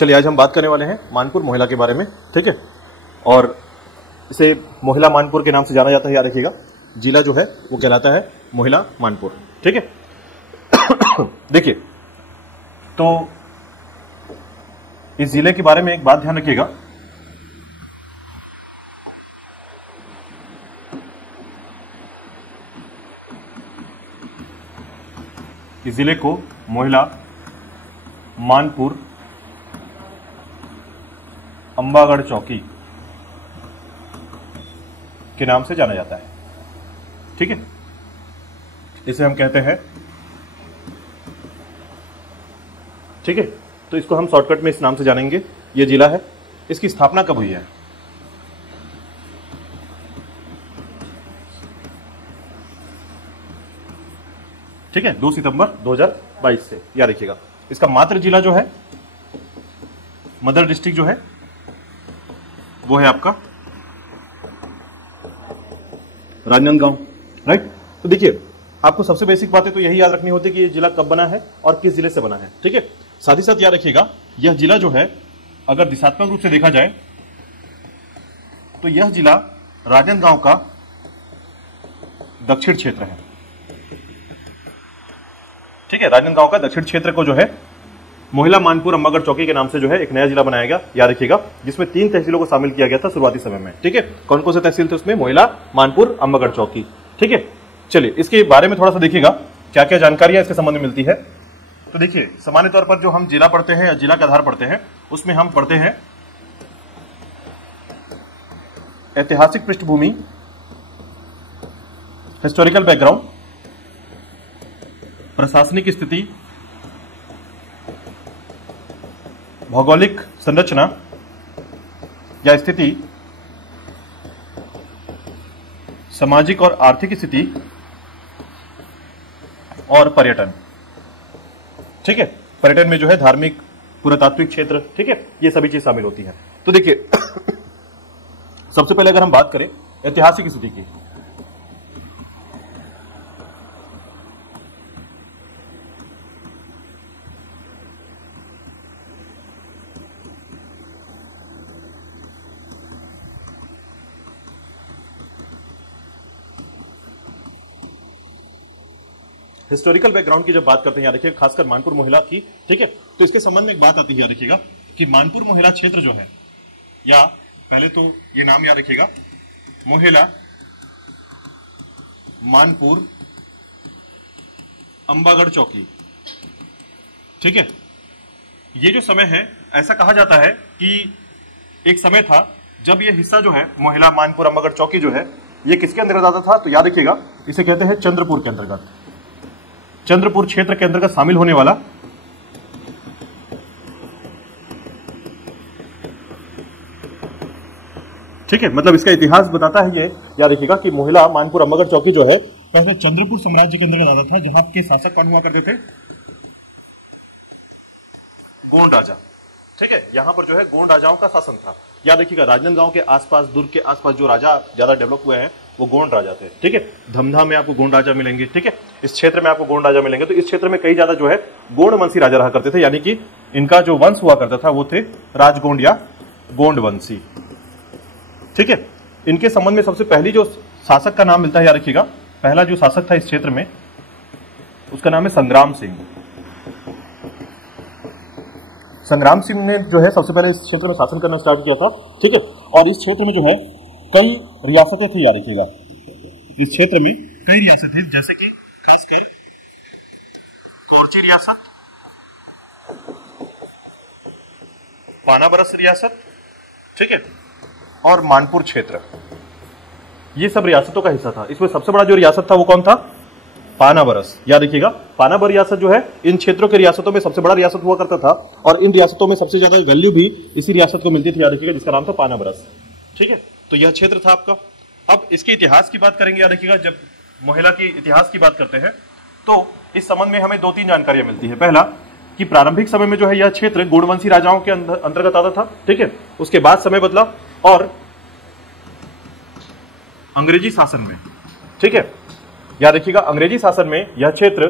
चलिए आज हम बात करने वाले हैं मानपुर मोहला के बारे में, ठीक है। और इसे मोहला मानपुर के नाम से जाना जाता है, याद रखिएगा। जिला जो है वो कहलाता है मोहला मानपुर, ठीक है। देखिए, तो इस जिले के बारे में एक बात ध्यान रखिएगा, इस जिले को मोहला मानपुर अंबागढ़ चौकी के नाम से जाना जाता है, ठीक है। इसे हम कहते हैं, ठीक है। तो इसको हम शॉर्टकट में इस नाम से जानेंगे। यह जिला है। इसकी स्थापना कब हुई है? ठीक है, 2 सितंबर 2022 से, याद रखिएगा। इसका मातृ जिला जो है, मदर डिस्ट्रिक्ट जो है वो है आपका राजनांदगांव, राइट। तो देखिए, आपको सबसे बेसिक बातें तो यही याद रखनी होती है कि ये जिला कब बना है और किस जिले से बना है, ठीक है। साथ ही साथ याद रखिएगा, यह जिला जो है अगर दिशात्मक रूप से देखा जाए तो यह जिला राजनांदगांव का दक्षिण क्षेत्र है, ठीक है। राजनांदगांव का दक्षिण क्षेत्र को जो है मोहला मानपुर अंबागढ़ चौकी के नाम से जो है एक नया जिला बनाया गया, याद रखिएगा, जिसमें 3 तहसीलों को शामिल किया गया था शुरुआती समय में, ठीक है। कौन कौन से तहसील थे उसमें? मोहला, मानपुर, अंबागढ़ चौकी, ठीक है। चलिए, इसके बारे में थोड़ा सा देखिएगा क्या क्या जानकारियां इसके संबंध में मिलती है। तो देखिए, सामान्य तौर पर जो हम जिला पढ़ते हैं या जिला का आधार पढ़ते हैं, उसमें हम पढ़ते हैं ऐतिहासिक पृष्ठभूमि, हिस्टोरिकल बैकग्राउंड, प्रशासनिक स्थिति, भौगोलिक संरचना या स्थिति, सामाजिक और आर्थिक स्थिति और पर्यटन, ठीक है। पर्यटन में जो है धार्मिक, पुरातात्विक क्षेत्र, ठीक है, ये सभी चीज शामिल होती है। तो देखिए, सबसे पहले अगर हम बात करें ऐतिहासिक स्थिति की, हिस्टोरिकल बैकग्राउंड की जब बात करते हैं, याद रखिएगा, खासकर मानपुर मोहला की, ठीक है। तो इसके संबंध में एक बात आती है, याद रखिएगा, कि मानपुर मोहला क्षेत्र जो है, या पहले तो ये नाम याद रखिएगा, मोहला मानपुर अंबागढ़ चौकी, ठीक है। ये जो समय है, ऐसा कहा जाता है कि एक समय था जब ये हिस्सा जो है मोहला मानपुर अंबागढ़ चौकी जो है, ये किसके अंतर्गत आता था? तो याद रखिएगा, इसे कहते हैं चंद्रपुर के अंतर्गत, चंद्रपुर क्षेत्र के अंतर्गत शामिल होने वाला ठीक है। मतलब इसका इतिहास बताता है ये, याद रखिएगा, कि मोहला मानपुर अंबागढ़ चौकी जो है पहले चंद्रपुर साम्राज्य के अंतर्गत आता था, जहां के शासक कौन हुआ करते थे? गोंड राजा, ठीक है। यहां पर जो है गोंड राजाओं का शासन था। याद रखिएगा, राजनांदगांव के आसपास, दुर्ग के आसपास जो राजा ज्यादा डेवलप हुए हैं वो गोंड राजा थे, ठीक है। धमधा में आपको गोंड राजा मिलेंगे, ठीक है। इस क्षेत्र में आपको गोंड राजा मिलेंगे। तो इस क्षेत्र में कई ज्यादा जो है गोंड वंशी राजा रहा करते थे, यानी कि इनका जो वंश हुआ करता था वो थे राजगोंड या गोंड वंशी, ठीक है। इनके संबंध में सबसे पहली जो शासक का नाम मिलता है, याद रखिएगा, पहला जो शासक था इस क्षेत्र में, उसका नाम है संग्राम सिंह। संग्राम सिंह ने जो है सबसे पहले इस क्षेत्र में शासन करना स्टार्ट किया था, ठीक है। और इस क्षेत्र में जो है कई रियासतें थी, याद रखिएगा, इस क्षेत्र में कई रियासतें थी, जैसे कि खासकर कोरची रियासत, पानाबरस रियासत, ठीक है, और मानपुर क्षेत्र, ये सब रियासतों का हिस्सा था। इसमें सबसे बड़ा जो रियासत था वो कौन था? पानाबरस। याद रखिएगा, पानाबर रियासत जो है इन क्षेत्रों के रियासतों में सबसे बड़ा रियासत हुआ करता था, और इन रियासतों में सबसे ज्यादा वैल्यू भी इसी रियासत को मिलती थी, याद रखिएगा, जिसका नाम था पानाबरस, ठीक है। तो यह क्षेत्र था आपका। अब इसके इतिहास की बात करेंगे, याद रखिएगा, जब मोहला की इतिहास की बात करते हैं तो इस संबंध में हमें 2-3 जानकारियां मिलती है। पहला, कि प्रारंभिक समय में जो है यह क्षेत्र गोंडवंशी राजाओं के अंतर्गत आता था, ठीक है। उसके बाद समय बदला और अंग्रेजी शासन में, ठीक है, याद रखिएगा, अंग्रेजी शासन में यह क्षेत्र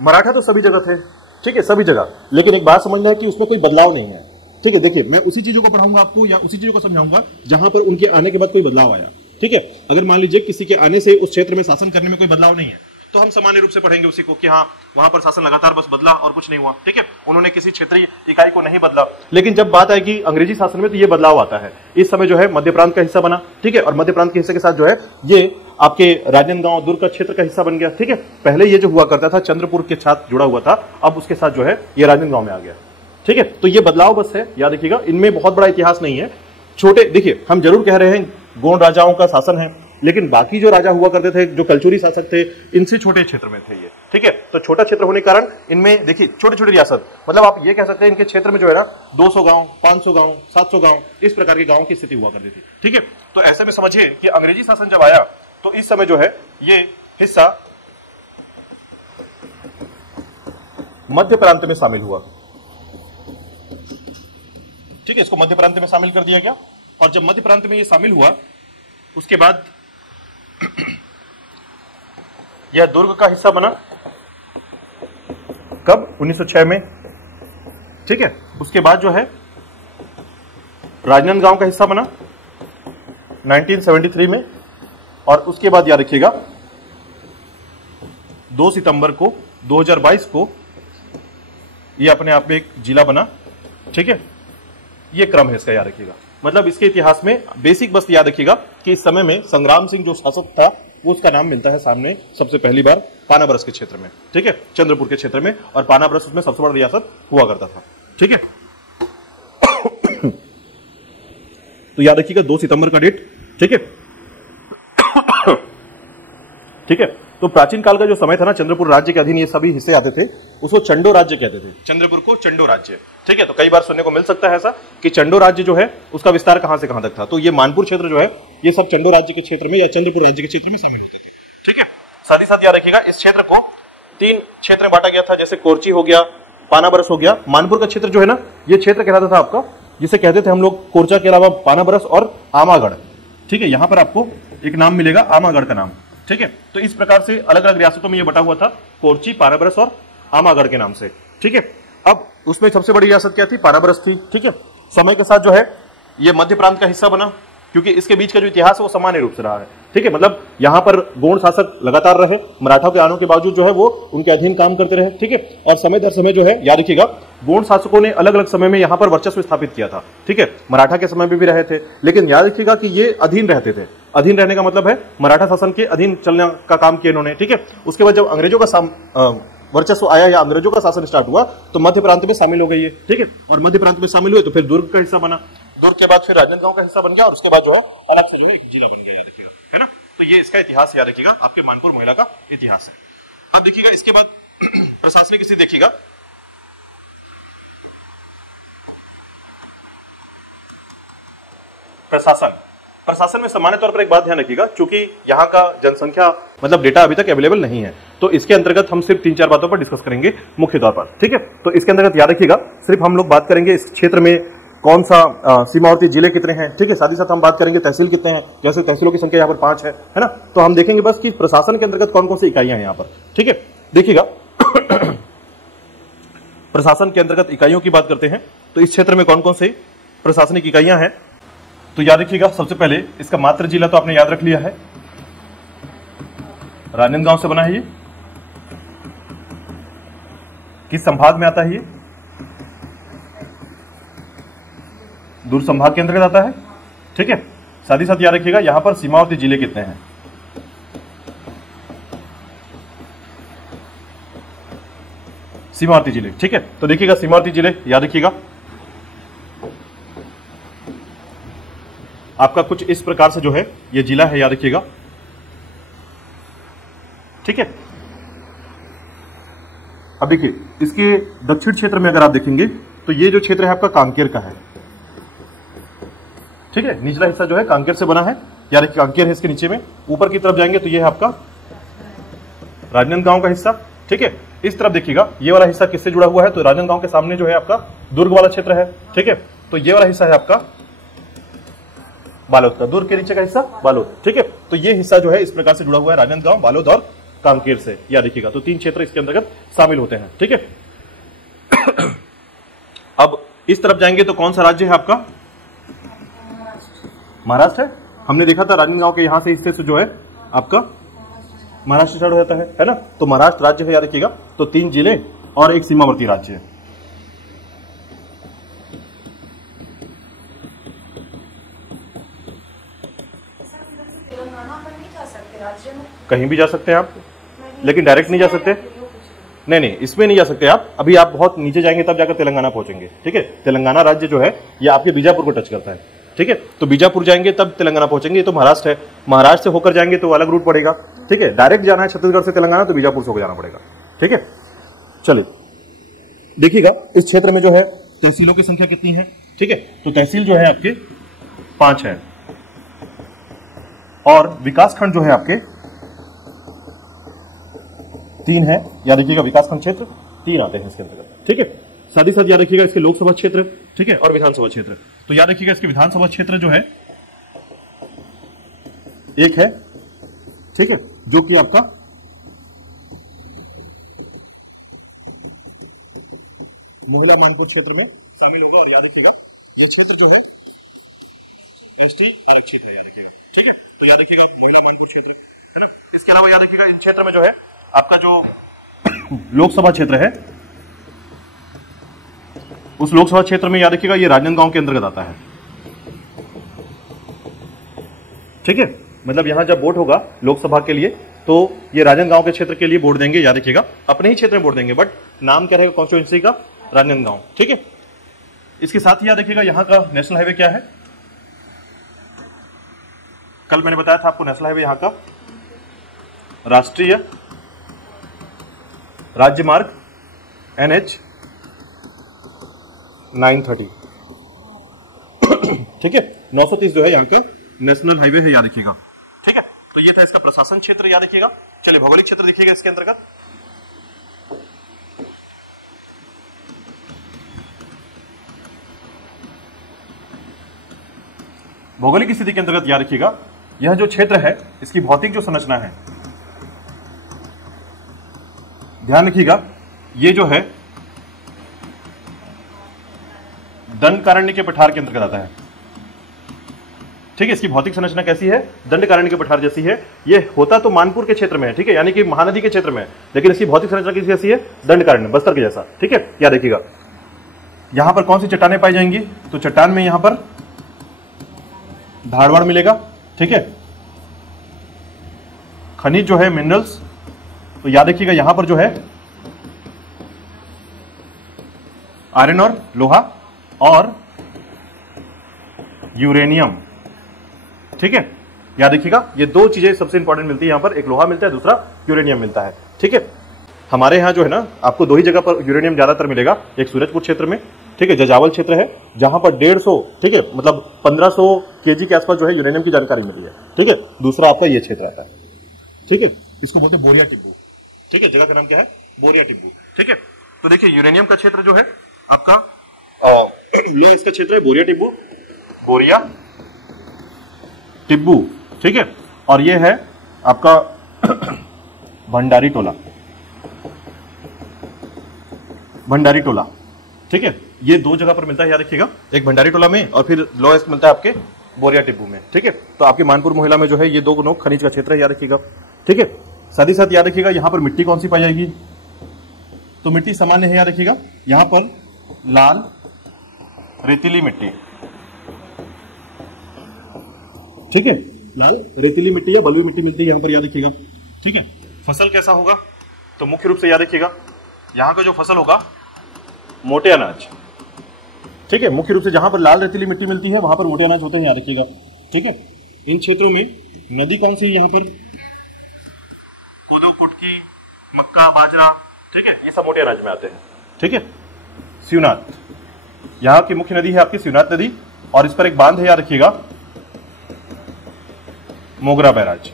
मराठा तो सभी जगह थे, ठीक है, सभी जगह, लेकिन एक बात समझना है कि उसमें कोई बदलाव नहीं है, ठीक है। देखिए, मैं उसी चीजों को पढ़ाऊंगा आपको या उसी चीजों को समझाऊंगा जहां पर उनके आने के बाद कोई बदलाव आया, ठीक है। अगर मान लीजिए किसी के आने से उस क्षेत्र में शासन करने में कोई बदलाव नहीं है, तो हम सामान्य रूप से पढ़ेंगे उसी को कि हाँ, वहां पर शासन लगातार बस बदला और कुछ नहीं हुआ, ठीक है, उन्होंने किसी क्षेत्रीय इकाई को नहीं बदला। लेकिन जब बात आएगी अंग्रेजी शासन में, तो ये बदलाव आता है। इस समय जो है मध्य प्रांत का हिस्सा बना, ठीक है, और मध्य प्रांत के हिस्से के साथ जो है ये आपके राजनांदगांव दुर्ग का क्षेत्र का हिस्सा बन गया, ठीक है। पहले ये जो हुआ करता था चंद्रपुर के साथ जुड़ा हुआ था, अब उसके साथ जो है ये राजनांदगांव में आ गया, ठीक है। तो ये बदलाव बस है, याद रखिएगा, इनमें बहुत बड़ा इतिहास नहीं है। छोटे, देखिए, हम जरूर कह रहे हैं गोंड राजाओं का शासन है, लेकिन बाकी जो राजा हुआ करते थे, जो कलचुरी शासक थे, इनसे छोटे क्षेत्र में थे ये, ठीक है। तो छोटा क्षेत्र होने के कारण इनमें देखिए छोटी छोटी रियासत, मतलब आप ये कह सकते हैं इनके क्षेत्र में जो है ना 200 गांव, 500 गांव, 700 गांव, इस प्रकार के गांव की स्थिति हुआ करती थी, ठीक है। तो ऐसे में समझिए कि अंग्रेजी शासन जब आया तो इस समय जो है ये हिस्सा मध्य प्रांत में शामिल हुआ, ठीक है, इसको मध्य प्रांत में शामिल कर दिया गया। और जब मध्य प्रांत में ये शामिल हुआ, उसके बाद यह दुर्ग का हिस्सा बना, कब? 1906 में, ठीक है। उसके बाद जो है राजनांदगांव का हिस्सा बना 1973 में, और उसके बाद याद रखिएगा 2 सितंबर को 2022 को यह अपने आप में एक जिला बना, ठीक है। यह क्रम है इसका, याद रखिएगा। मतलब इसके इतिहास में बेसिक बस याद रखिएगा कि इस समय में संग्राम सिंह जो शासक था, वो उसका नाम मिलता है सामने सबसे पहली बार पानाबरस के क्षेत्र में, ठीक है, चंद्रपुर के क्षेत्र में, और पानाबरस उसमें सबसे बड़ा रियासत हुआ करता था, ठीक है। तो याद रखिएगा 2 सितंबर का डेट, ठीक है, ठीक है। तो प्राचीन काल का जो समय था ना, चंद्रपुर राज्य के अधीन ये सभी हिस्से आते थे, उसको चंडो राज्य कहते थे, चंद्रपुर को चंडो राज्य, ठीक है। तो कई बार सुनने को मिल सकता है ऐसा कि चंडो राज्य जो है उसका विस्तार कहां से कहां तक था, तो ये मानपुर क्षेत्र जो है ये सब चंडो राज्य के क्षेत्र में या चंद्रपुर राज्य के क्षेत्र में शामिल होते थे, ठीक है। साथ ही साथ याद रखिएगा इस क्षेत्र को 3 क्षेत्र में बांटा गया था, जैसे कोरची हो गया, पानाबरस हो गया। मानपुर का क्षेत्र जो है ना, ये क्षेत्र कहलाता था आपका, जिसे कहते थे हम लोग कोरचा के अलावा पानाबरस और आमागढ़, ठीक है। यहां पर आपको एक नाम मिलेगा आमागढ़ का नाम, ठीक है। तो इस प्रकार से अलग अलग रियासतों में ये बटा हुआ था, कोरची, पानाबरस और आमागढ़ के नाम से, ठीक है। अब उसमें सबसे बड़ी रियासत क्या थी? पानाबरस थी, ठीक है। समय के साथ जो है ये मध्य प्रांत का हिस्सा बना, क्योंकि इसके बीच का जो इतिहास है वो सामान्य रूप से रहा है, ठीक है। मतलब यहां पर गोंड शासक लगातार रहे, मराठा के आने के बावजूद जो है वो उनके अधीन काम करते रहे, ठीक है। और समय दर समय जो है याद रखिएगा गोंड शासकों ने अलग अलग समय में यहां पर वर्चस्व स्थापित किया था, ठीक है। मराठा के समय में भी रहे थे, लेकिन याद रखिएगा कि ये अधीन रहते थे। अधीन रहने का मतलब है मराठा शासन के अधीन चलने का काम किया इन्होंने, ठीक है। उसके बाद जब अंग्रेजों का वर्चस्व आया या अंग्रेजों का शासन स्टार्ट हुआ, तो मध्य प्रांत में शामिल हो गई है, ठीक है। और मध्य प्रांत में शामिल हुए तो फिर दुर्ग का हिस्सा बना, दुर्ग के बाद फिर राजनांदगांव का हिस्सा बन गया, और उसके बाद जो है अलग से जो है एक जिला बन गया, याद रखिएगा, है ना। तो ये इसका इतिहास याद रखिएगा, आपके मानपुर महिला का इतिहास है। अब देखिएगा इसके बाद प्रशासनिक स्थिति देखिएगा। प्रशासन में सामान्य तौर पर एक बात ध्यान रखिएगा, क्योंकि यहाँ का जनसंख्या मतलब डेटा अभी तक अवेलेबल नहीं है, तो इसके अंतर्गत हम सिर्फ 3-4 बातों पर डिस्कस करेंगे मुख्य तौर पर, ठीक है। तो इसके अंतर्गत याद रखिएगा सिर्फ हम लोग बात करेंगे इस क्षेत्र में कौन सा सीमावर्ती जिले कितने हैं, ठीक है। साथ ही साथ हम बात करेंगे तहसील कितने हैं, जैसे तहसीलों की संख्या यहाँ पर 5 है ना। तो हम देखेंगे बस कि प्रशासन के अंतर्गत कौन कौन सी इकाइयां हैं यहाँ पर, ठीक है। देखिएगा प्रशासन के अंतर्गत इकाइयों की बात करते हैं, तो इस क्षेत्र में कौन कौन सी प्रशासनिक इकाइयां हैं, तो याद रखिएगा सबसे पहले इसका मात्र जिला तो आपने याद रख लिया है, राजनांदगांव से बना है ये। किस संभाग में आता है ये? दूर संभाग के अंतर्गत आता है, ठीक है। साथ ही साथ याद रखिएगा यहां पर सीमावर्ती जिले कितने हैं, सीमावर्ती जिले, ठीक है। तो देखिएगा सीमावर्ती जिले याद रखिएगा आपका कुछ इस प्रकार से जो है ये जिला है, याद रखिएगा, ठीक है। अब देखिए इसके दक्षिण क्षेत्र में अगर आप देखेंगे तो ये जो क्षेत्र है आपका कांकेर का है, ठीक है। निचला हिस्सा जो है कांकेर से बना है, यानी कांकेर है इसके नीचे में। ऊपर की तरफ जाएंगे तो ये है आपका राजनांदगांव का हिस्सा, ठीक है। इस तरफ देखिएगा ये वाला हिस्सा किससे जुड़ा हुआ है, तो राजनांदगांव के सामने जो है आपका दुर्ग वाला क्षेत्र है, ठीक है। तो ये वाला हिस्सा है आपका बालोद का, दुर्ग के नीचे का हिस्सा बालोद, ठीक है। तो ये हिस्सा जो है इस प्रकार से जुड़ा हुआ है राजनांदगांव, बालोद और कांकेर से, याद रखिएगा। तो 3 क्षेत्र इसके अंतर्गत शामिल होते हैं, ठीक है। अब इस तरफ जाएंगे तो कौन सा राज्य है आपका? महाराष्ट्र है। हमने देखा था राजनांदगांव के यहां से हिस्से से जो है आपका महाराष्ट्र स्टार्ट हो जाता है ना। तो महाराष्ट्र राज्य है, याद रखिएगा। तो 3 जिले और एक सीमावर्ती राज्य है। कहीं भी जा सकते हैं आप, लेकिन डायरेक्ट नहीं जा सकते। नहीं, इसमें नहीं जा सकते आप। अभी आप बहुत नीचे जाएंगे तब जाकर तेलंगाना पहुंचेंगे, ठीक है। तेलंगाना राज्य जो है ये आपके बीजापुर को टच करता है, ठीक है। तो बीजापुर जाएंगे तब तेलंगाना पहुंचेंगे। ये तो महाराष्ट्र है। महाराष्ट्र से होकर जाएंगे तो अलग रूट पड़ेगा, ठीक है। डायरेक्ट जाना है छत्तीसगढ़ से तेलंगाना तो बीजापुर से होकर जाना पड़ेगा, ठीक है। चलिए देखिएगा, इस क्षेत्र में जो है तहसीलों की संख्या कितनी है, ठीक है। तो तहसील जो है आपके 5 है और विकासखंड जो है आपके 3 है, याद रखिएगा। विकासखंड क्षेत्र 3 आते हैं इसके अंतर्गत, ठीक है। साथ ही साथ याद रखिएगा इसके लोकसभा क्षेत्र, ठीक है, और विधानसभा क्षेत्र। तो याद रखिएगा इसके विधानसभा क्षेत्र जो है 1 है, ठीक है, जो कि आपका मोहिला मानपुर क्षेत्र में शामिल होगा। और याद रखिएगा यह क्षेत्र जो है एसटी आरक्षित है, याद रखिएगा, ठीक है। तो याद रखिएगा मोहिला मानपुर क्षेत्र है ना। इसके अलावा याद रखिएगा इन क्षेत्र में जो है आपका जो लोकसभा क्षेत्र है, उस लोकसभा क्षेत्र में याद रखिएगा ये राजनांदगांव के अंतर्गत आता है, ठीक है। मतलब यहां जब वोट होगा लोकसभा के लिए तो ये राजनांदगांव के क्षेत्र के लिए वोट देंगे, याद रखिएगा। अपने ही क्षेत्र में वोट देंगे, बट नाम क्या रहेगा कॉन्स्टिट्यूएंसी का? राजनांदगांव, ठीक है। इसके साथ ही याद रखिएगा यहां का नेशनल हाईवे क्या है? कल मैंने बताया था आपको नेशनल हाईवे यहां का राष्ट्रीय राज्य मार्ग NH 930, ठीक है। 930 जो है यहाँ का नेशनल हाईवे है, याद रखिएगा, ठीक है। तो ये था इसका प्रशासन क्षेत्र, याद रखिएगा। चलिए भौगोलिक क्षेत्र देखिएगा इसके अंतर्गत। भौगोलिक स्थिति के अंतर्गत याद रखिएगा यह जो क्षेत्र है इसकी भौतिक जो संरचना है, ध्यान रखिएगा, ये जो है दंडकारण्य के पठार के अंतर्गत आता है, ठीक है। इसकी भौतिक संरचना कैसी है? दंडकारण्य के पठार जैसी है। ये होता तो मानपुर के क्षेत्र में है, ठीक है, यानी कि महानदी के क्षेत्र में है, लेकिन इसकी भौतिक संरचना कैसी है? दंडकारण्य, बस्तर के जैसा, ठीक है। याद रखिएगा यहां पर कौन सी चट्टानें पाई जाएंगी? तो चट्टान में यहां पर धारवाड़ मिलेगा, ठीक है। खनिज जो है मिनरल्स, तो याद रखिएगा यहां पर जो है आयरन और लोहा और यूरेनियम, ठीक है। याद रखिएगा ये 2 चीजें सबसे इंपॉर्टेंट मिलती है यहां पर, एक लोहा मिलता है, दूसरा यूरेनियम मिलता है, ठीक है। हमारे यहां जो है ना आपको 2 ही जगह पर यूरेनियम ज्यादातर मिलेगा, एक सूरजपुर क्षेत्र में, ठीक है, जजावल क्षेत्र है जहां पर 150, ठीक है, मतलब 1500 केजी के आसपास जो है यूरेनियम की जानकारी मिली है, ठीक है। दूसरा आपका ये क्षेत्र आता है, ठीक है, इसको बोलते हैं बोरिया टिब्बू, ठीक है। जगह का नाम क्या है? बोरिया टिब्बू, ठीक है। तो देखिए यूरेनियम का क्षेत्र जो है आपका ये इसका क्षेत्र है बोरिया टिब्बू, बोरिया टिब्बू, ठीक है। और ये है आपका भंडारी टोला, भंडारी टोला, ठीक है। ये 2 जगह पर मिलता है, याद रखिएगा, एक भंडारी टोला में और फिर लोएस्ट मिलता है आपके बोरिया टिब्बू में, ठीक है। तो आपके मानपुर मोहिला में जो है ये 2 खनिज का क्षेत्र है, याद रखिएगा, ठीक है। साथ ही साथ याद रखिएगा यहां पर मिट्टी कौन सी पाई जाएगी? तो मिट्टी सामान्य है, याद रखिएगा, यहां पर लाल रेतीली मिट्टी, ठीक है, लाल रेतीली मिट्टी या बलुई मिट्टी मिलती है यहां पर, याद रखिएगा, ठीक है। फसल कैसा होगा? तो मुख्य रूप से याद रखिएगा यहां का जो फसल होगा मोटे अनाज, ठीक है। मुख्य रूप से जहां पर लाल रेतीली मिट्टी मिलती है वहां पर मोटे अनाज होते हैं, याद रखिएगा, ठीक है। इन क्षेत्रों में नदी कौन सी है? यहां पर कोदो, कुटकी, मक्का, बाजरा, ठीक है, ये सब मोटे अनाज में आते हैं, ठीक है। शिवनाथ, यहां की मुख्य नदी है आपकी शिवनाथ नदी और इस पर एक बांध है, याद रखिएगा, मोगरा बैराज,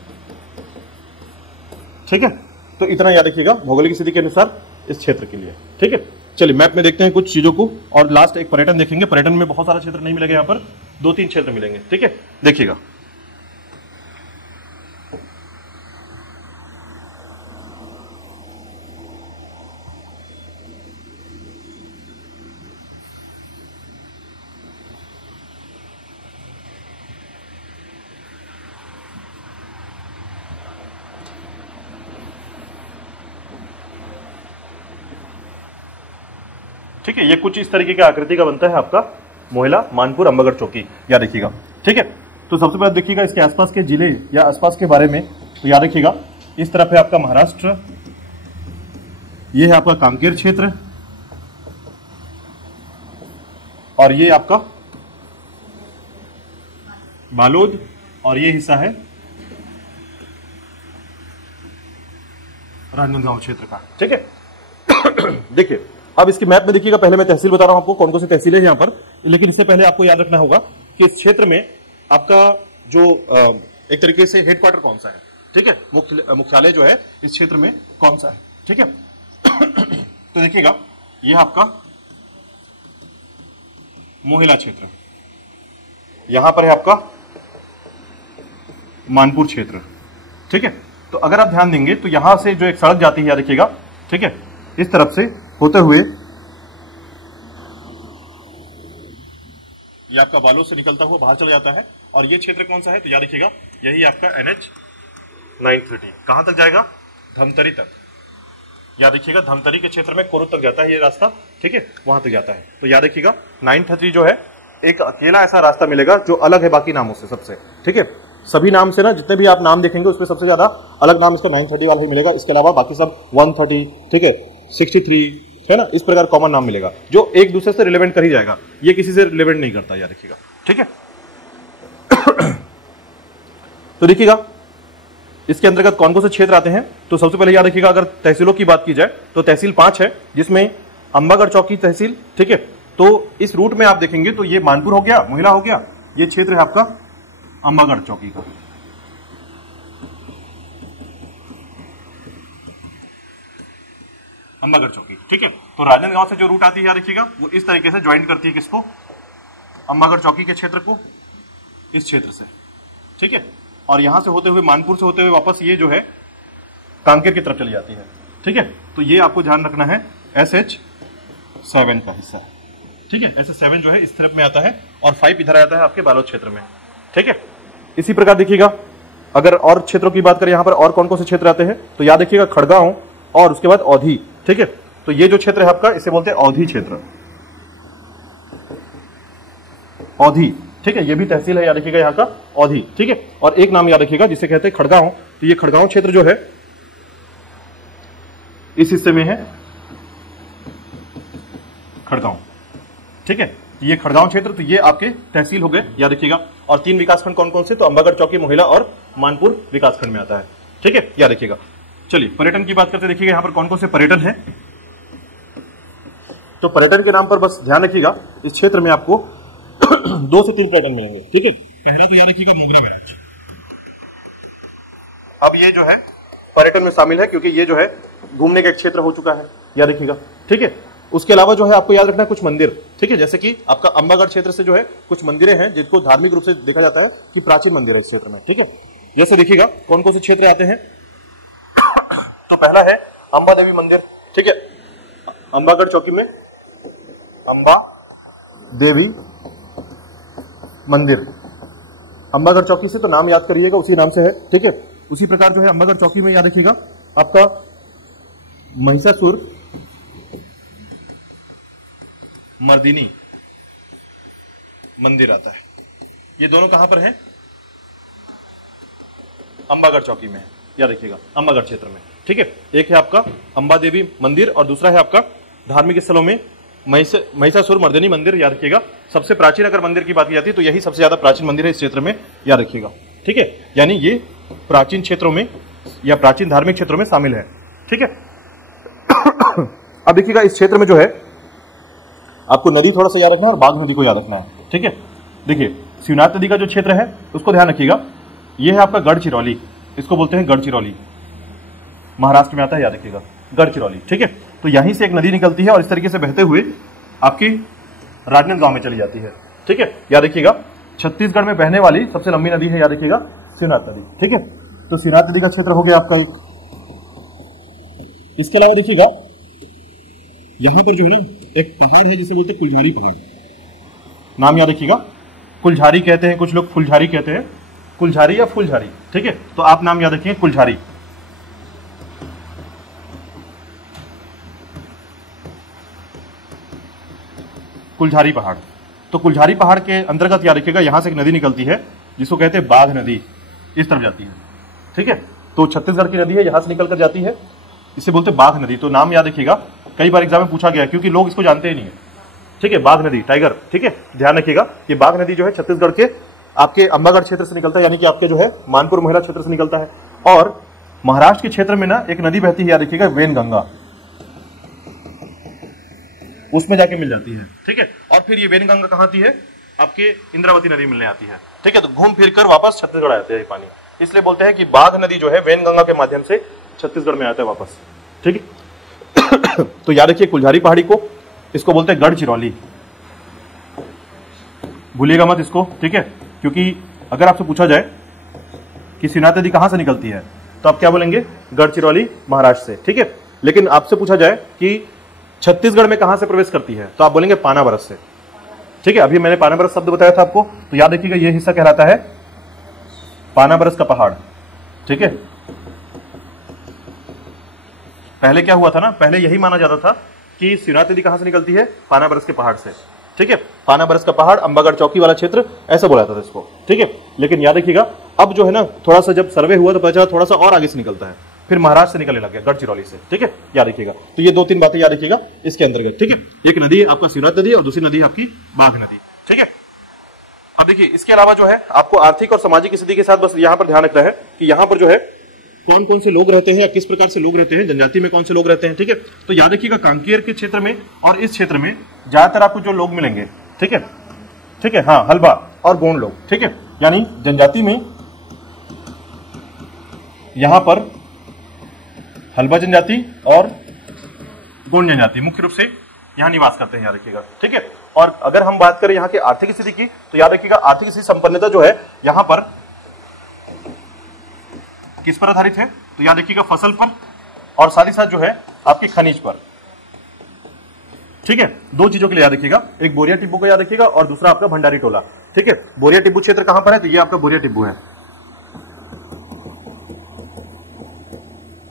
ठीक है। तो इतना याद रखिएगा भौगोलिक स्थिति के अनुसार इस क्षेत्र के लिए, ठीक है। चलिए मैप में देखते हैं कुछ चीजों को और लास्ट एक पर्यटन देखेंगे। पर्यटन में बहुत सारा क्षेत्र नहीं मिलेगा, यहां पर 2-3 क्षेत्र मिलेंगे, ठीक है। देखिएगा ठीक है, ये कुछ इस तरीके का आकृति का बनता है आपका मोहला, मानपुर, अंबागढ़ चौकी, याद रखिएगा। ठीक है, तो सबसे पहले देखिएगा इसके आसपास के जिले या आसपास के बारे में, तो याद रखिएगा इस तरफ है आपका महाराष्ट्र, ये है आपका कांकेर क्षेत्र, और ये आपका बालोद, और ये हिस्सा है राजनांदगांव क्षेत्र का। ठीक है देखिए अब इसके मैप में देखिएगा, पहले मैं तहसील बता रहा हूं आपको कौन कौन सी तहसीलें हैं यहां पर, लेकिन इससे पहले आपको याद रखना होगा कि इस क्षेत्र में आपका जो एक तरीके से हेडक्वार्टर कौन सा है। ठीक है, मुख्यालय जो है इस क्षेत्र में कौन सा है। ठीक है तो देखिएगा ये आपका मोहिला क्षेत्र, यहां पर है आपका मानपुर क्षेत्र। ठीक है, तो अगर आप ध्यान देंगे तो यहां से जो एक सड़क जाती है, याद रखिएगा, ठीक है, इस तरफ से होते हुए ये आपका बालोद से निकलता हुआ बाहर चला जाता है, और ये क्षेत्र कौन सा है, तो याद रखिएगा यही आपका NH 930 कहां तक जाएगा, धमतरी तक। याद रखिएगा धमतरी के क्षेत्र में कोरुत तक जाता है ये रास्ता। ठीक है, वहां तक जाता है, तो याद रखिएगा 930 जो है एक अकेला ऐसा रास्ता मिलेगा जो अलग है बाकी नामों से सबसे। ठीक है, सभी नाम से ना जितने भी आप नाम देखेंगे उसमें सबसे ज्यादा अलग नाम इसका 930 वाला ही मिलेगा, इसके अलावा बाकी सब 130, ठीक है, 63 है ना, इस प्रकार कॉमन नाम मिलेगा जो एक दूसरे से रिलेवेंट कर ही जाएगा, ये किसी से रिलेवेंट नहीं करता, याद रखिएगा। ठीक है तो देखिएगा इसके अंतर्गत कौन कौन से क्षेत्र आते हैं, तो सबसे पहले याद रखिएगा अगर तहसीलों की बात की जाए तो तहसील 5 है, जिसमें अंबागढ़ चौकी तहसील। ठीक है, तो इस रूट में आप देखेंगे तो ये मानपुर हो गया, मोहिला हो गया, ये क्षेत्र है आपका अंबागढ़ चौकी का। अंबागढ़ चौकी। ठीक है, तो राजनांदगांव से जो रूट आती है याद रखिएगा वो इस तरीके से ज्वाइंट करती है किसको, अंबागढ़ चौकी के क्षेत्र को इस क्षेत्र से। ठीक है, और यहां से होते हुए मानपुर से होते हुए वापस ये जो है कांकेर की तरफ चली जाती है। ठीक है, तो ये आपको ध्यान रखना है SH 7 का हिस्सा। ठीक है, SH 7 जो है इस तरफ में आता है और 5 इधर आता है आपके बालोद क्षेत्र में। ठीक है, इसी प्रकार देखिएगा अगर और क्षेत्रों की बात करें यहां पर और कौन कौन से क्षेत्र आते हैं, तो याद रखिएगा खड़गांव और उसके बाद औधी। ठीक है, तो ये जो क्षेत्र है आपका इसे बोलते हैं औधी क्षेत्र, औधी। ठीक है, ये भी तहसील है, याद रखिएगा यहाँ का औधी। ठीक है, और एक नाम याद रखिएगा जिसे कहते हैं खड़गांव, तो ये खड़गांव क्षेत्र जो है इस हिस्से में है खड़गांव। ठीक है, ये खड़गांव क्षेत्र, तो ये आपके तहसील हो गए, याद रखिएगा। और 3 विकासखंड कौन कौन से, तो अंबागढ़ चौकी, मोहिला और मानपुर विकासखंड में आता है। ठीक है, याद रखिएगा। चलिए पर्यटन की बात करते देखिएगा यहाँ पर कौन कौन से पर्यटन है, तो पर्यटन के नाम पर बस ध्यान रखिएगा इस क्षेत्र में आपको 2 से 3 पर्यटन मिलेंगे। ठीक है, पहला तो याद रखिएगा मोगरा बैराज, अब ये जो है पर्यटन में शामिल है क्योंकि ये जो है घूमने का एक क्षेत्र हो चुका है, याद रखिएगा। ठीक है, उसके अलावा जो है आपको याद रखना है कुछ मंदिर। ठीक है, जैसे कि आपका अंबागढ़ क्षेत्र से जो है कुछ मंदिरें हैं जिनको धार्मिक रूप से देखा जाता है कि प्राचीन मंदिर है इस क्षेत्र में। ठीक है, जैसे देखिएगा कौन कौन से क्षेत्र आते हैं, तो पहला है अंबा देवी मंदिर। ठीक है, अंबागढ़ चौकी में अंबा देवी मंदिर, अंबागढ़ चौकी से तो नाम याद करिएगा उसी नाम से है। ठीक है, उसी प्रकार जो है अंबागढ़ चौकी में याद रखिएगा आपका महिषासुर मर्दिनी मंदिर आता है। ये दोनों कहां पर है, अंबागढ़ चौकी में है, याद रखिएगा अंबागढ़ क्षेत्र में। ठीक है, एक है आपका अंबा देवी मंदिर और दूसरा है आपका धार्मिक स्थलों में महिषासुर मर्दिनी मंदिर, याद रखिएगा। सबसे प्राचीन अगर मंदिर की बात की जाती है तो यही सबसे ज्यादा प्राचीन मंदिर है इस क्षेत्र में, याद रखिएगा। ठीक है, यानी ये प्राचीन क्षेत्रों में या प्राचीन धार्मिक क्षेत्रों में शामिल है। ठीक है अब देखिएगा इस क्षेत्र में जो है आपको नदी थोड़ा सा याद रखना है और बाघ नदी को याद रखना है। ठीक है, देखिए शिवनाथ नदी का जो क्षेत्र है उसको ध्यान रखिएगा, ये है आपका गढ़चिरौली, इसको बोलते हैं गढ़चिरौली, महाराष्ट्र में आता है, याद रखिएगा गढ़चिरौली। ठीक है, तो यहीं से एक नदी निकलती है और इस तरीके से बहते हुए आपकी राजनांदगांव में चली जाती है। ठीक है, याद रखिएगा छत्तीसगढ़ में बहने वाली सबसे लंबी नदी है, याद रखिएगा शिवनाथ नदी। ठीक है, तो शिवनाथ नदी का क्षेत्र हो गया आपका। इसके अलावा देखिएगा यहां पर जो है एक पहाड़ है जिसे बोलते हैं कुलझारी पहाड़, नाम याद रखिएगा, कुलझारी कहते हैं, कुछ लोग फुलझारी कहते हैं, कुलझारी या फुलझारी। ठीक है, तो आप नाम याद रखिए कुलझारी। कुलझारी पहाड़। तो कुलझारी पहाड़ के अंतर्गत याद रखिएगा यहां से एक नदी निकलती है जिसको कहते हैं बाघ नदी, इस तरफ जाती है। ठीक है, तो छत्तीसगढ़ की नदी है, यहां से निकल कर जाती है, इसे बोलते हैं बाघ नदी। तो नाम याद रखिएगा, कई बार एग्जाम में पूछा गया क्योंकि लोग इसको जानते ही नहीं है। ठीक है, बाघ नदी, टाइगर। ठीक है, ध्यान रखिएगा ये बाघ नदी जो है छत्तीसगढ़ के आपके अंबागढ़ क्षेत्र से निकलता है, यानी कि आपके जो है मानपुर मोहला क्षेत्र से निकलता है। और महाराष्ट्र के क्षेत्र में ना एक नदी बहती है, याद रखिएगा वेनगंगा, उसमें जाके मिल जाती है। ठीक है, और फिर ये वेनगंगा कहां आती है, आपके इंद्रावती नदी मिलने आती है। ठीक है, तो घूम फिर कर वापस छत्तीसगढ़ आते हैं ये पानी, इसलिए बोलते हैं कि बाघ नदी जो है वेनगंगा के माध्यम से छत्तीसगढ़ में आता है वापस। ठीक है तो याद रखिए कुलझारी पहाड़ी को, इसको बोलते हैं गढ़चिरौली, भूलिएगा मत इसको। ठीक है, क्योंकि अगर आपसे पूछा जाए कि शिवनाथ नदी कहां से निकलती है तो आप क्या बोलेंगे, गढ़चिरौली महाराष्ट्र से। ठीक है, लेकिन आपसे पूछा जाए कि छत्तीसगढ़ में कहां से प्रवेश करती है तो आप बोलेंगे पानाबरस से। ठीक है, अभी मैंने पानाबरस शब्द बताया था आपको, तो याद रखिएगा यह हिस्सा कहलाता है पानाबरस का पहाड़। ठीक है, पहले क्या हुआ था ना, पहले यही माना जाता था कि शिवनाथ नदी कहां से निकलती है, पानाबरस के पहाड़ से। ठीक है, पानाबरस का पहाड़, अंबागढ़ चौकी वाला क्षेत्र, ऐसा बोला था इसको। ठीक है, लेकिन याद रखिएगा अब जो है ना, थोड़ा सा जब सर्वे हुआ तो पता चला थोड़ा सा और आगे से निकलता है, फिर महाराष्ट्र से निकलने लग गया, गढ़चिरौली से। ठीक है, याद रखिएगा। तो ये 2-3 बातें याद रखिएगा इसके अंतर्गत। ठीक है, एक नदी है आपका शिवनाथ नदी और दूसरी नदी है आपकी बाघ नदी। ठीक है, अब देखिए इसके अलावा जो है आपको आर्थिक और सामाजिक स्थिति के साथ बस यहां पर ध्यान रखना है कि यहां पर जो है कौन कौन से लोग रहते हैं या किस प्रकार से लोग रहते हैं, जनजाति में कौन से लोग रहते हैं। ठीक है, तो याद रखिएगा कांकेर के क्षेत्र में और इस क्षेत्र में ज्यादातर आपको जो लोग मिलेंगे, ठीक है, ठीक है, हाँ, हल्बा और गोंड लोग। ठीक है, यानी जनजाति में यहां पर हल्बा जनजाति और गोंड जनजाति मुख्य रूप से यहां निवास करते हैं, याद रखिएगा। ठीक है, और अगर हम बात करें यहां की आर्थिक स्थिति की तो याद रखिएगा आर्थिक स्थिति संपन्नता जो है यहां पर किस पर आधारित है, तो याद रखिएगा फसल पर और साथ ही साथ जो है आपकी खनिज पर। ठीक है, 2 चीजों के लिए याद रखिएगा, एक बोरिया टिब्बू को याद रखिएगा और दूसरा आपका भंडारी टोला। ठीक है, बोरिया टिब्बू क्षेत्र कहां पर है, तो ये आपका बोरिया टिब्बू है।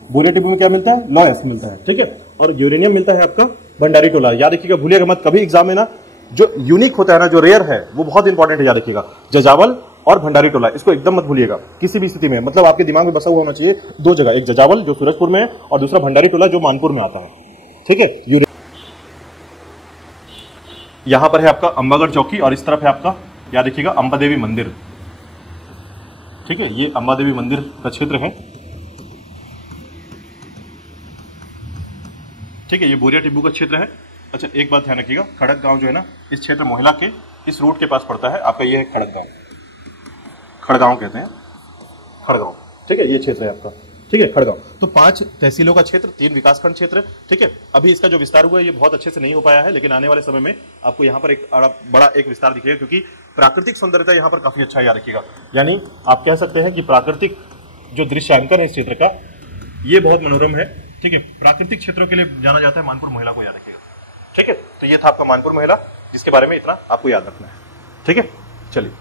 बोरिया टिब्बू में क्या मिलता है, लॉयस मिलता है। ठीक है, और यूरेनियम मिलता है आपका भंडारी टोला। याद रखिएगा, भूलिएगा मत कभी एग्जाम में ना, जो यूनिक होता है ना, जो रेयर है, वो बहुत इंपॉर्टेंट है, याद रखिएगा। जजावल और भंडारी टोला, इसको एकदम मत भूलिएगा किसी भी स्थिति में, मतलब आपके दिमाग में बसा हुआ होना चाहिए 2 जगह, एक जजावल जो सूरजपुर में है और दूसरा भंडारी टोला जो मानपुर में आता है। ठीक है, यहां पर है आपका अंबागढ़ चौकी और इस तरफ है आपका, याद रखिएगा, अंबा देवी मंदिर। ठीक है, ये अंबा देवी मंदिर का क्षेत्र है। ठीक है, ये बोरिया टिब्बू का क्षेत्र है। अच्छा, एक बात ध्यान रखिएगा, खड़क गांव जो है ना, इस क्षेत्र मोहला के इस रूट के पास पड़ता है आपका, ये है खड़क गांव, खड़गांव कहते हैं, खड़गांव। ठीक है, ये क्षेत्र है आपका। ठीक है, खड़गांव। तो 5 तहसीलों का क्षेत्र, 3 विकासखंड क्षेत्र। ठीक है, अभी इसका जो विस्तार हुआ है ये बहुत अच्छे से नहीं हो पाया है, लेकिन आने वाले समय में आपको यहाँ पर एक बड़ा एक विस्तार दिखेगा, क्योंकि प्राकृतिक सौंदर्यता यहाँ पर काफी अच्छा है, याद रखिएगा। यानी आप कह सकते हैं कि प्राकृतिक जो दृश्यांकन है इस क्षेत्र का, ये बहुत मनोरम है। ठीक है, प्राकृतिक क्षेत्रों के लिए जाना जाता है मानपुर मोहला को, याद रखिएगा। ठीक है, तो ये था आपका मानपुर मोहला, जिसके बारे में इतना आपको याद रखना है। ठीक है, चलिए।